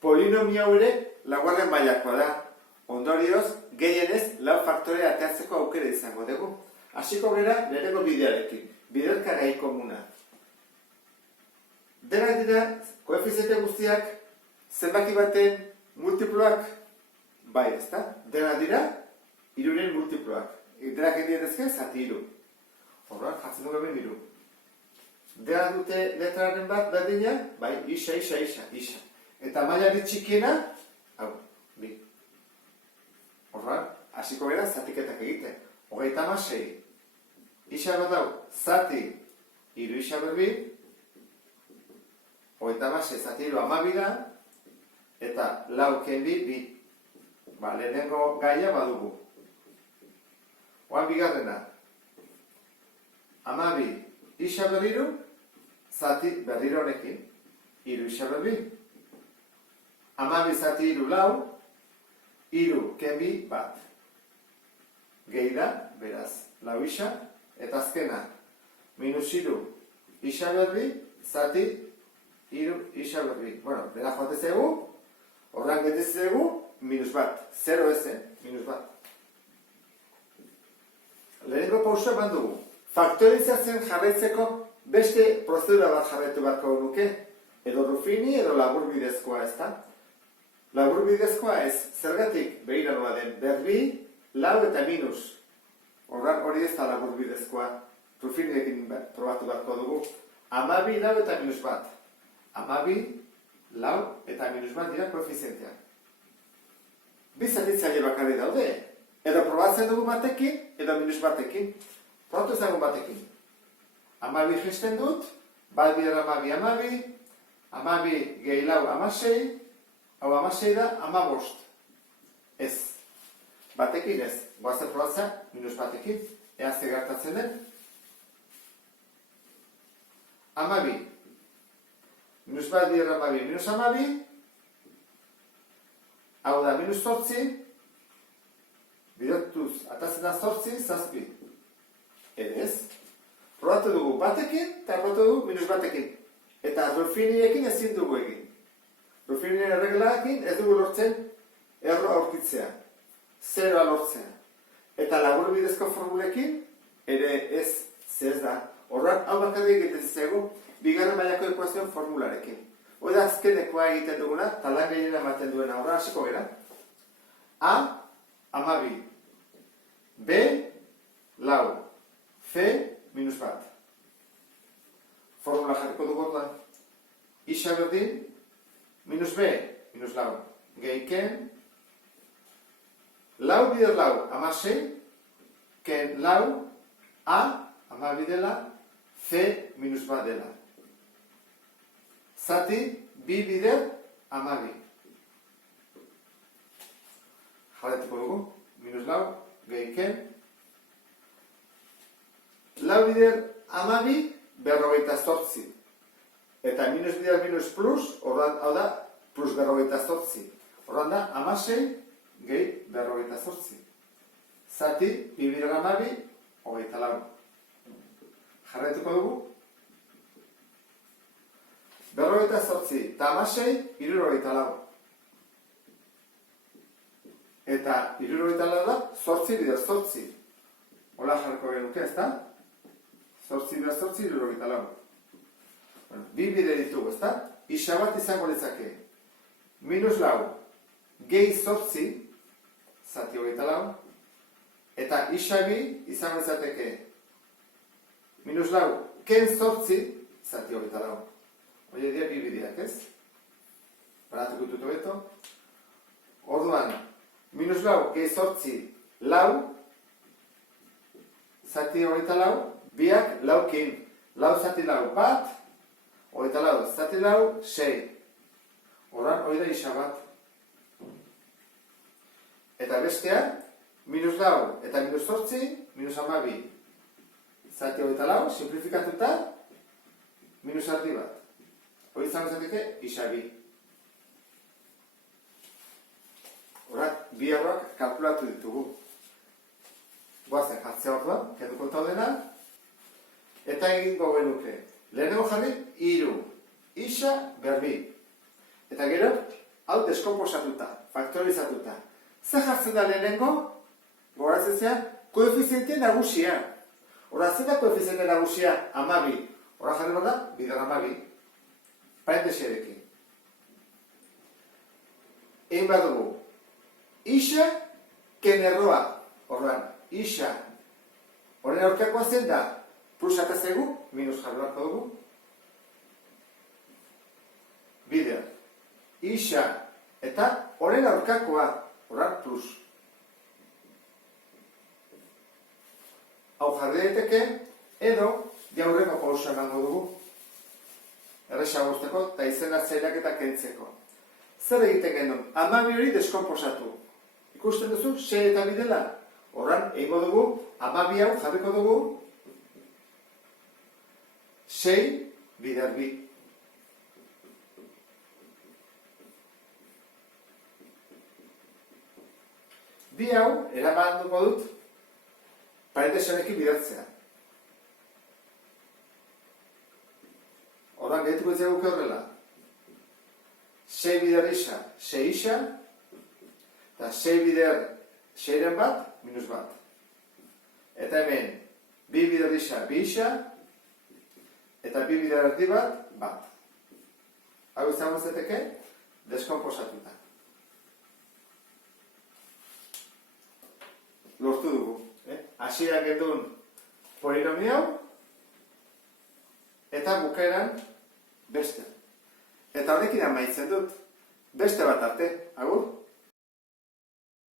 Polinomio hau ere laugarren mailakoa da. Ondorioz, gehienez, lau faktore ateratzeko aukera izango dugu. Hasiko gera, lehenengo bidearekin. Biderka gai komuna. Denak dira, koefiziente guztiak, zenbaki baten multiploak, bai, ezta? Denak dira, hiruren multiploak. Denak egin dezke, zati hiru. Horra, jatzen dugu hemen hiru. Denak dute letraren bat berdina, bai, isa. Eta mailari txikiena, hau, bi. Horra, hasiko gara, zatiketak egiten. 36. Isa bat hau, zati, hiru isa berbi, 36 zati hiru 12 da, eta lau kenbi, bi. Ba, lehenengo gaia badugu. Oan bigarrena. 12 isa berriru, zati berriro honekin, hiru isa berbi. 12 zati hiru lau, hiru kenbi bat. Gehi da, beraz, lau isa, eta azkena, minus hiru isa berbi, zati hiru isa berbi. Bueno, dena joatez egu, horran getez egu, minus bat. 0 ez, minus bat. Lehenengo pausua bandugu. Faktorizatzen jarraitzeko beste prozedura bat jarraitu beharko nuke, edo Ruffini edo laburbidezkoa, ez da? Laburbidezkoa ez, zergatik begira noa den, berbi, lau eta minus. Horran hori ez da laburbidezkoa. Ruffinirekin probatu beharko dugu. 12, lau eta minus bat. 12, lau eta minus bat dira koefizienteak. Bi zatitzaile bakarri daude. Edo probatzen dugu batekin, edo minus batekin. Probatu ezagun batekin. 12 jesten dut, bat bider 12, 12 gehi lau 16, hau 16 da 15. Ez. Batekin ez. Goazen probatzea, minus batekin. Ea ze gertatzen den. 12. Minus bat bider 12, minus 12. Hau da, minus 8. Bidotuz, atatzen da 8, zazpi. Edez. Probatu dugu batekin, eta probatu dugu minus batekin. Eta Ruffinirekin ezin dugu egin. Ruffiniren erreglaekin ez dugu lortzen erroa aurkitzea. Zeroa lortzea. Eta laburbidezko formulekin ere ez da. Horran, hau bakarrik egiten zego, bigarren mailako ekuazioen formularekin. Hoi da azkenekoa egiten duguna, talan gehiena ematen duena. Horra hasiko gara. A, 12. B, lau. C, minus bat. Formula jarriko dugu orduan. Isa berdin, minus B, minus lau. Gehiken, lau bider lau, 16, ken lau, A, 12 dela, C, minus bat dela. Zati, bi bider, 12. Jarretuko dugu, minus lau, gehiken, lau bider 12, berrogeita 8. Eta minus bider minus plus, hau da, plus berrogeita 8. Horran da, 16, gehi berrogeita 8. Zati, bi bider 12, hogeita lau. Jarretuko dugu. Berrogeita 8, eta 16, hirurogeita lau. Eta hirurogeita lau da, 8 bider 8. Hola jarriko genuke, ez da? 8 bider 8, hirurogeita lau. Bi bide ditugu, ez da? Isa bat izango litzake. Minus lau, gehi 8, zati hogeita lau. Eta isa bi izango litzateke. Minus lau, ken 8, zati hogeita lau. Hori dira bi bideak, ez? Baratuko dut hobeto. Orduan, minus lau, gehi 8, lau. Zati hogeita lau. Biak laukin. Lau zati lau bat. Hogeita lau, zati lau, 6. Horran, hori da isa bat. Eta bestea, minus lau eta minus 8, minus 12. Zati hogeita lau, simplifikatuta, minus ardi bat. Hori izango zateke, isa bi. Horrak, bi horrak kalkulatu ditugu. Goazen jartzea orduan, kenduko dena. Eta egingo genuke. Lehenengo jarri, hiru. Isa, berbi. Eta gero, hau hau deskomposatuta, faktorizatuta. Zer jartzen da lehenengo? Gogoratzen koefiziente nagusia. Hora, zer da koefiziente nagusia? 12. Hora jarri da, bidar 12. Parentesiarekin. Egin bat dugu. Isa kenerroa. Horrean, isa. Horren aurkakoa zen da. Plus atazegu, minus jarri barko dugu. Bider. Isa. Eta horren aurkakoa. Horrean, plus. Hau jarri daiteke, edo jaurreko pausa emango dugu. Erresa guzteko, eta izena zainak eta kentzeko. Zer egiten genuen? 12 hori deskomposatu. Ikusten duzu, 6 eta bidela. Horran, egingo dugu, 12 hau jarriko dugu, 6 bider bi. Bi hau, eraman dugu dut, parentesionekin bidertzea. Horran, gehituko ez eguke horrela. 6 bider isa, 6 isa, eta 6 bider 6-ren bat, minus bat. Eta hemen, 2 bider isa, 2 isa, eta 2 bider erdi bat, bat. Hau izango zeteke, deskomposatuta. Lortu dugu. Hasieran gendun polinomio, eta bukaeran beste. Eta horrekin amaitzen dut. Beste bat arte. Agur?